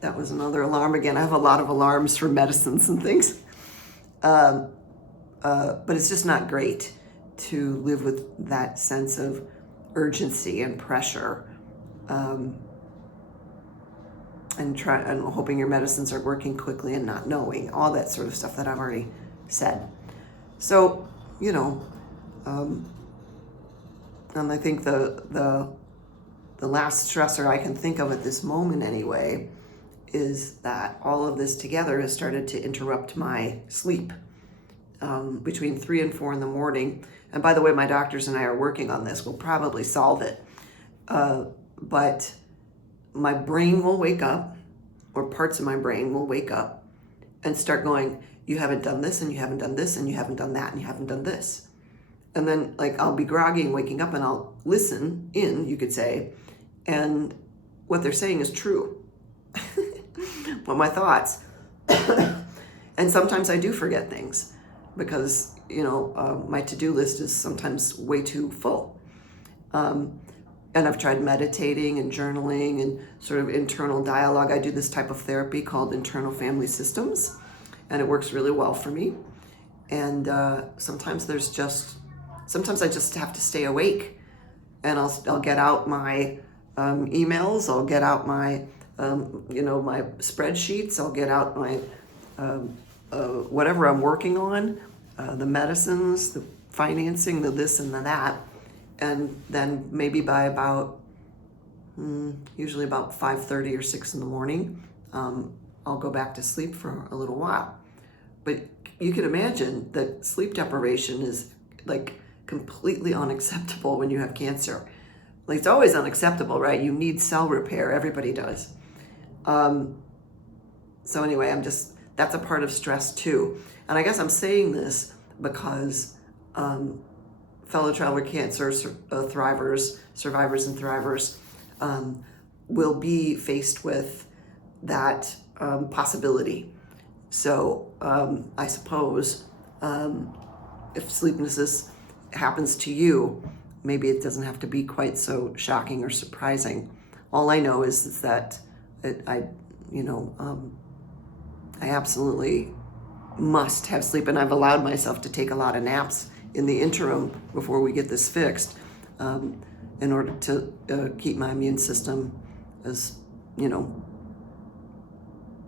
that was another alarm again. I have a lot of alarms for medicines and things. But it's just not great to live with that sense of urgency and pressure, and hoping your medicines are working quickly and not knowing all that sort of stuff that I've already said. So, and I think the last stressor I can think of at this moment anyway is that all of this together has started to interrupt my sleep between 3 and 4 in the morning. And by the way, my doctors and I are working on this. We'll probably solve it. But my brain will wake up, or parts of my brain will wake up and start going, you haven't done this, and you haven't done this, and you haven't done that, and you haven't done this. And then I'll be groggy and waking up, and I'll listen in, you could say, and what they're saying is true. Well, my thoughts. And sometimes I do forget things because, my to-do list is sometimes way too full. And I've tried meditating and journaling and sort of internal dialogue. I do this type of therapy called internal family systems, and it works really well for me. And sometimes I just have to stay awake, and I'll get out my emails, I'll get out my my spreadsheets, I'll get out my whatever I'm working on, the medicines, the financing, the this and the that, and then maybe by about usually about 5:30 or 6 in the morning, I'll go back to sleep for a little while. But you can imagine that sleep deprivation is completely unacceptable when you have cancer. It's always unacceptable, right? You need cell repair. Everybody does. So anyway, that's a part of stress too. And I guess I'm saying this because fellow traveler cancer survivors and thrivers will be faced with that possibility. So I suppose if sleeplessness happens to you, maybe it doesn't have to be quite so shocking or surprising. All I know is that I absolutely must have sleep, and I've allowed myself to take a lot of naps in the interim before we get this fixed, in order to keep my immune system as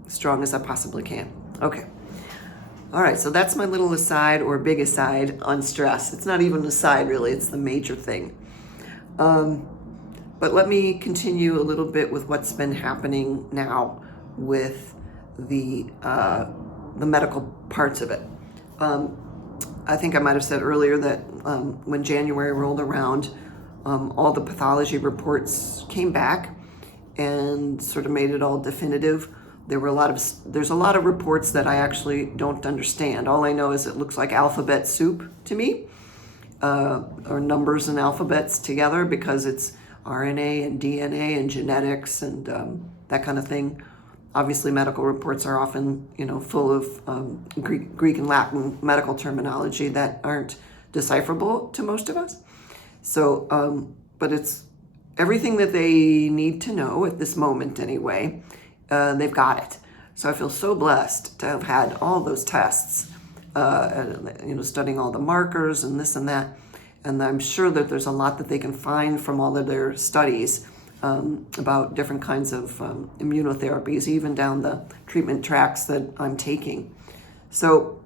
strong as I possibly can. Okay. All right, so that's my little aside or big aside on stress. It's not even an aside, really. It's the major thing. But let me continue a little bit with what's been happening now with the medical parts of it. I think I might have said earlier that when January rolled around, all the pathology reports came back and sort of made it all definitive. There's a lot of reports that I actually don't understand. All I know is it looks like alphabet soup to me, or numbers and alphabets together, because it's RNA and DNA and genetics and that kind of thing. Obviously, medical reports are often, full of Greek and Latin medical terminology that aren't decipherable to most of us. So, but it's everything that they need to know at this moment anyway. They've got it. So I feel so blessed to have had all those tests, studying all the markers and this and that. And I'm sure that there's a lot that they can find from all of their studies about different kinds of immunotherapies, even down the treatment tracks that I'm taking. So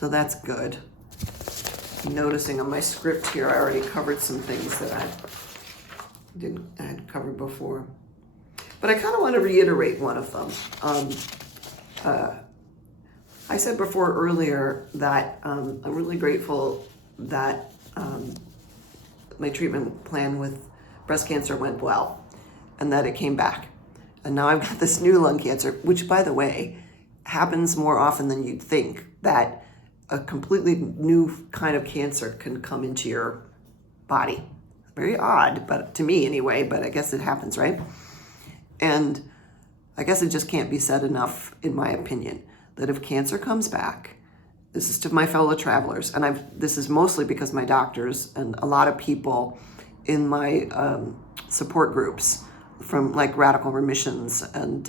that's good. I'm noticing on my script here, I already covered some things that I had covered before. But I kind of want to reiterate one of them. I said before earlier that I'm really grateful that my treatment plan with breast cancer went well and that it came back. And now I've got this new lung cancer, which, by the way, happens more often than you'd think, that a completely new kind of cancer can come into your body. Very odd, but to me anyway, but I guess it happens, right? And I guess it just can't be said enough, in my opinion, that if cancer comes back, this is to my fellow travelers, and this is mostly because my doctors and a lot of people in my support groups, from like Radical Remissions and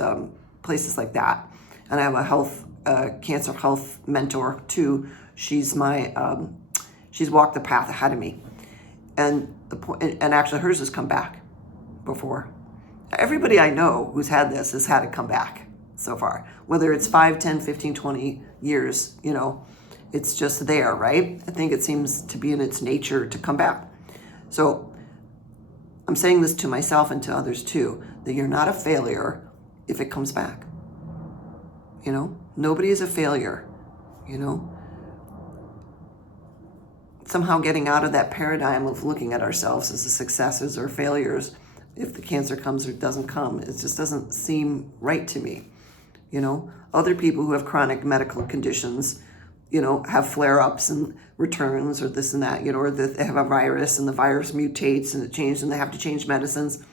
places like that. And I have a cancer health mentor too. She's she's walked the path ahead of me. And and actually hers has come back before. Everybody I know who's had this has had it come back so far. Whether it's 5, 10, 15, 20 years, it's just there, right? I think it seems to be in its nature to come back. So I'm saying this to myself and to others too, that you're not a failure if it comes back. Nobody is a failure, Somehow getting out of that paradigm of looking at ourselves as successes or failures if the cancer comes or doesn't come. It just doesn't seem right to me. Other people who have chronic medical conditions, have flare-ups and returns or this and that, or that they have a virus and the virus mutates and it changes and they have to change medicines.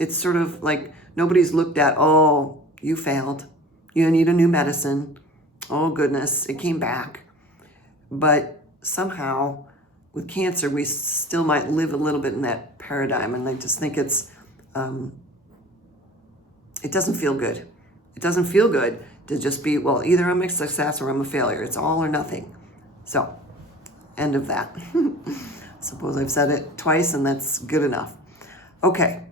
It's sort of like nobody's looked at, oh, you failed. You need a new medicine. Oh, goodness, it came back. But somehow with cancer, we still might live a little bit in that paradigm. And I just think it doesn't feel good. It doesn't feel good to just be, well, either I'm a success or I'm a failure. It's all or nothing. So, end of that. Suppose I've said it twice and that's good enough. Okay,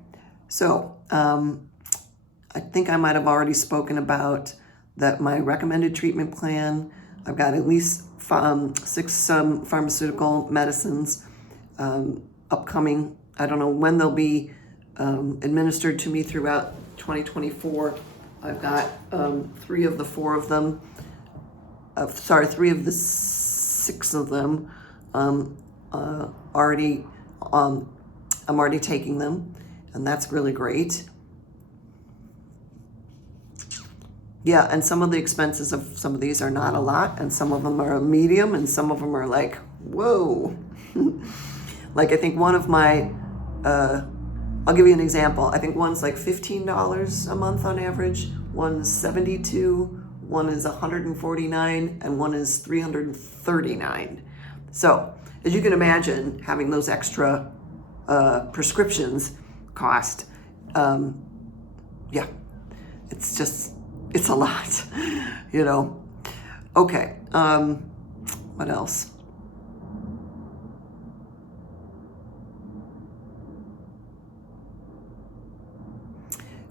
so I think I might have already spoken about that my recommended treatment plan. I've got at least 6 pharmaceutical medicines upcoming. I don't know when they'll be administered to me throughout 2024. I've got 3 of the 4 of them. 3 of the 6 of them already. I'm already taking them, and that's really great. Yeah, and some of the expenses of some of these are not a lot, and some of them are medium, and some of them are like, whoa. Like I think one of my, I'll give you an example. I think one's like $15 a month on average, one's $72, one is $149, and one is $339. So as you can imagine, having those extra prescriptions cost, yeah, it's a lot, Okay, what else?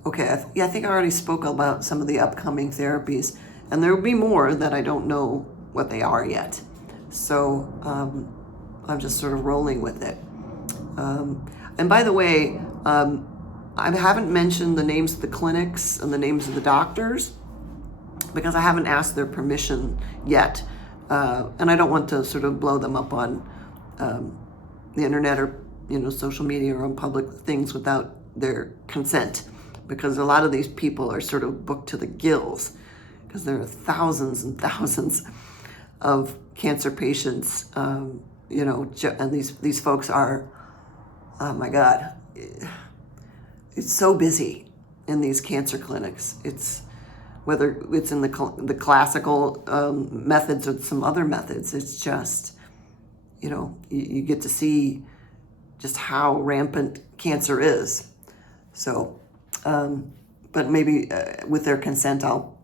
Okay, I think I already spoke about some of the upcoming therapies, and there will be more that I don't know what they are yet. So I'm just sort of rolling with it. And by the way, I haven't mentioned the names of the clinics and the names of the doctors because I haven't asked their permission yet. And I don't want to sort of blow them up on the internet or, social media or on public things without their consent, because a lot of these people are sort of booked to the gills because there are thousands and thousands of cancer patients, and these folks are, oh my God, it's so busy in these cancer clinics. It's whether it's in the classical methods or some other methods. It's just, you get to see just how rampant cancer is. So, but maybe with their consent, I'll,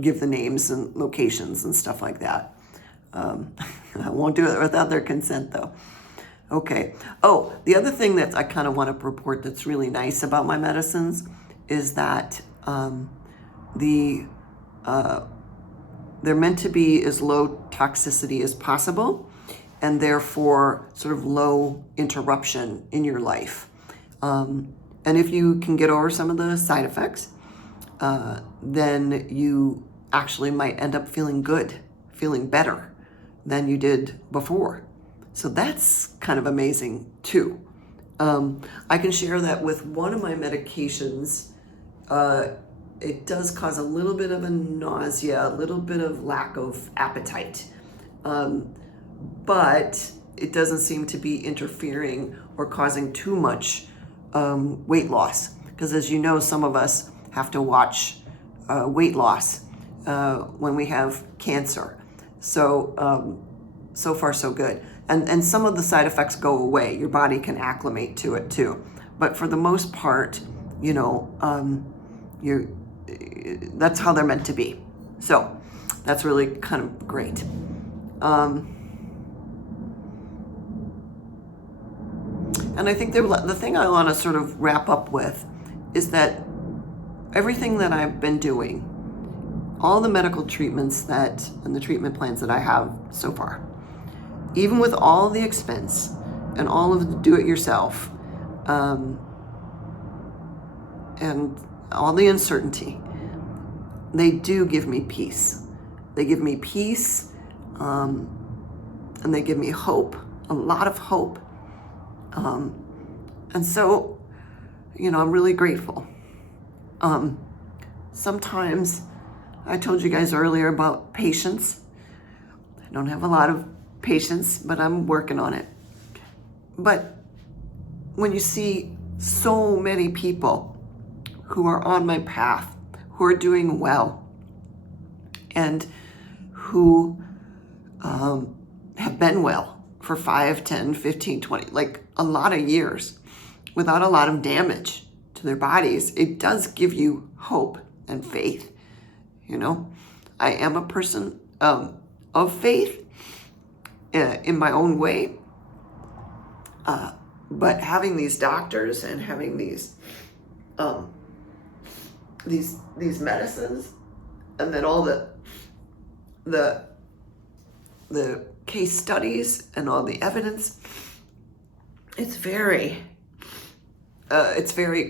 give the names and locations and stuff like that. I won't do it without their consent though. Okay. Oh, the other thing that I kind of want to report that's really nice about my medicines is that they're meant to be as low toxicity as possible, and therefore sort of low interruption in your life. And if you can get over some of the side effects, then you actually might end up feeling good, feeling better than you did before. So that's kind of amazing too. I can share that with one of my medications, it does cause a little bit of a nausea, a little bit of lack of appetite. But it doesn't seem to be interfering or causing too much weight loss. Because as you know, some of us have to watch weight loss when we have cancer. So, so far so good. And some of the side effects go away. Your body can acclimate to it too. But for the most part, you know, that's how they're meant to be. So that's really kind of great. And I think the thing I want to sort of wrap up with is that everything that I've been doing, all the medical treatments and the treatment plans that I have so far, even with all the expense and all of the do-it-yourself, and all the uncertainty, they do give me peace. They give me peace, and they give me hope, a lot of hope. And so, you know, I'm really grateful. Sometimes, I told you guys earlier about patience. I don't have a lot of patience, but I'm working on it. But when you see so many people who are on my path, who are doing well, and who have been well for 5, 10, 15, 20, like a lot of years without a lot of damage to their bodies, it does give you hope and faith. You know, I am a person of faith in my own way, but having these doctors and having these medicines, and then all the case studies and all the evidence, it's very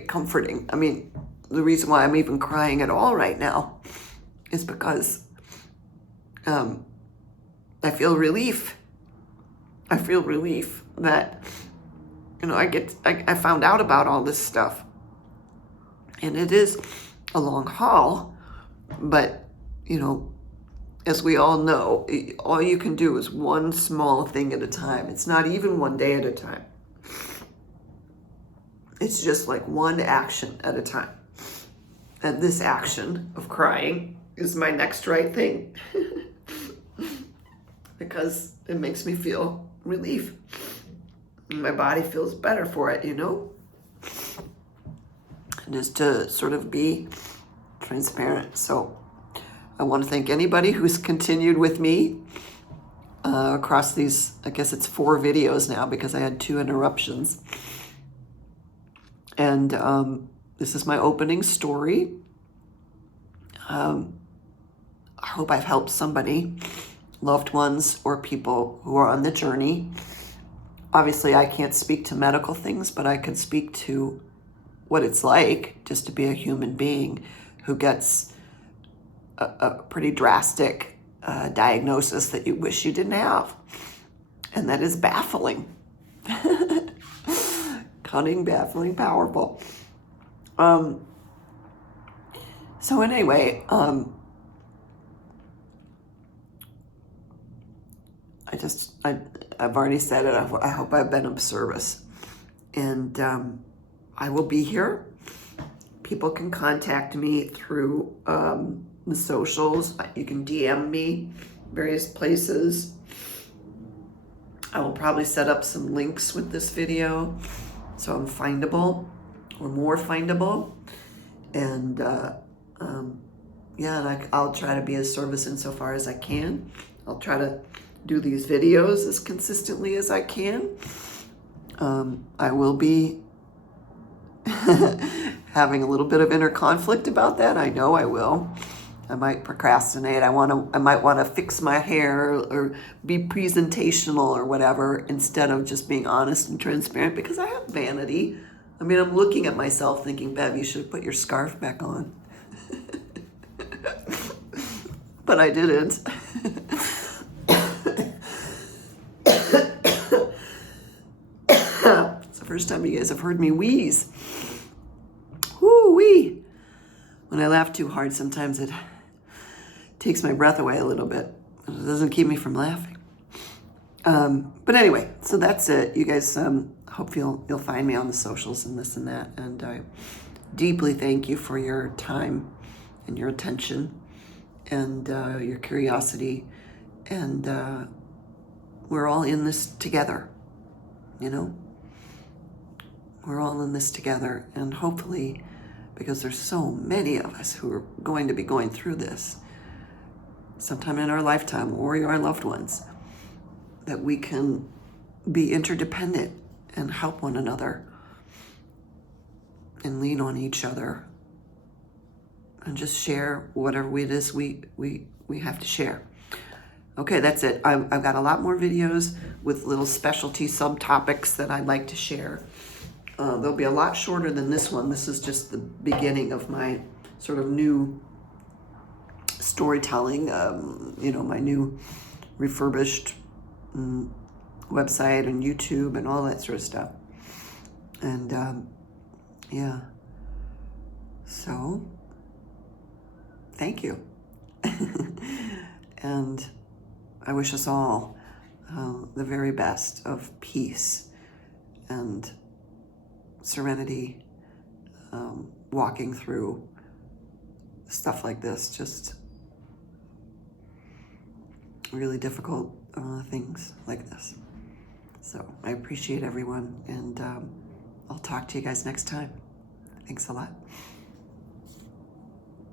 comforting. I mean, the reason why I'm even crying at all right now is because I feel relief. I feel relief that, you know, I found out about all this stuff. And it is a long haul, but, you know, as we all know, all you can do is one small thing at a time. It's not even one day at a time. It's just like one action at a time. And this action of crying is my next right thing. Because it makes me feel relief. My body feels better for it, you know? Just to sort of be transparent. So I want to thank anybody who's continued with me across these, I guess it's 4 videos now because I had 2 interruptions. And this is my opening story. I hope I've helped somebody, loved ones, or people who are on the journey. Obviously, I can't speak to medical things, but I can speak to what it's like just to be a human being who gets a pretty drastic diagnosis that you wish you didn't have. And that is baffling. Cunning, baffling, powerful. So anyway, I've already said it. I hope I've been of service. And I will be here. People can contact me through the socials. You can DM me various places. I will probably set up some links with this video so I'm findable or more findable. And I'll try to be of service insofar as I can. I'll try to do these videos as consistently as I can. I will be having a little bit of inner conflict about that. I know I will. I might procrastinate. I might want to fix my hair or be presentational or whatever instead of just being honest and transparent, because I have vanity. I mean, I'm looking at myself thinking, Bev, you should have put your scarf back on. But I didn't. It's the first time you guys have heard me wheeze. Woo-wee. When I laugh too hard, sometimes it takes my breath away a little bit. It doesn't keep me from laughing. But anyway, so that's it. You guys, hope you'll find me on the socials and this and that. And I deeply thank you for your time and your attention and your curiosity. And we're all in this together, you know? We're all in this together. And hopefully because there's so many of us who are going to be going through this sometime in our lifetime, or our loved ones, that we can be interdependent and help one another and lean on each other and just share whatever it is we have to share. Okay, that's it. I've got a lot more videos with little specialty subtopics that I'd like to share. They'll be a lot shorter than this one. This is just the beginning of my sort of new storytelling, my new refurbished website and YouTube and all that sort of stuff. And yeah, so thank you. And I wish us all the very best of peace and serenity, walking through stuff like this, just really difficult things like this. So I appreciate everyone, and I'll talk to you guys next time. Thanks a lot.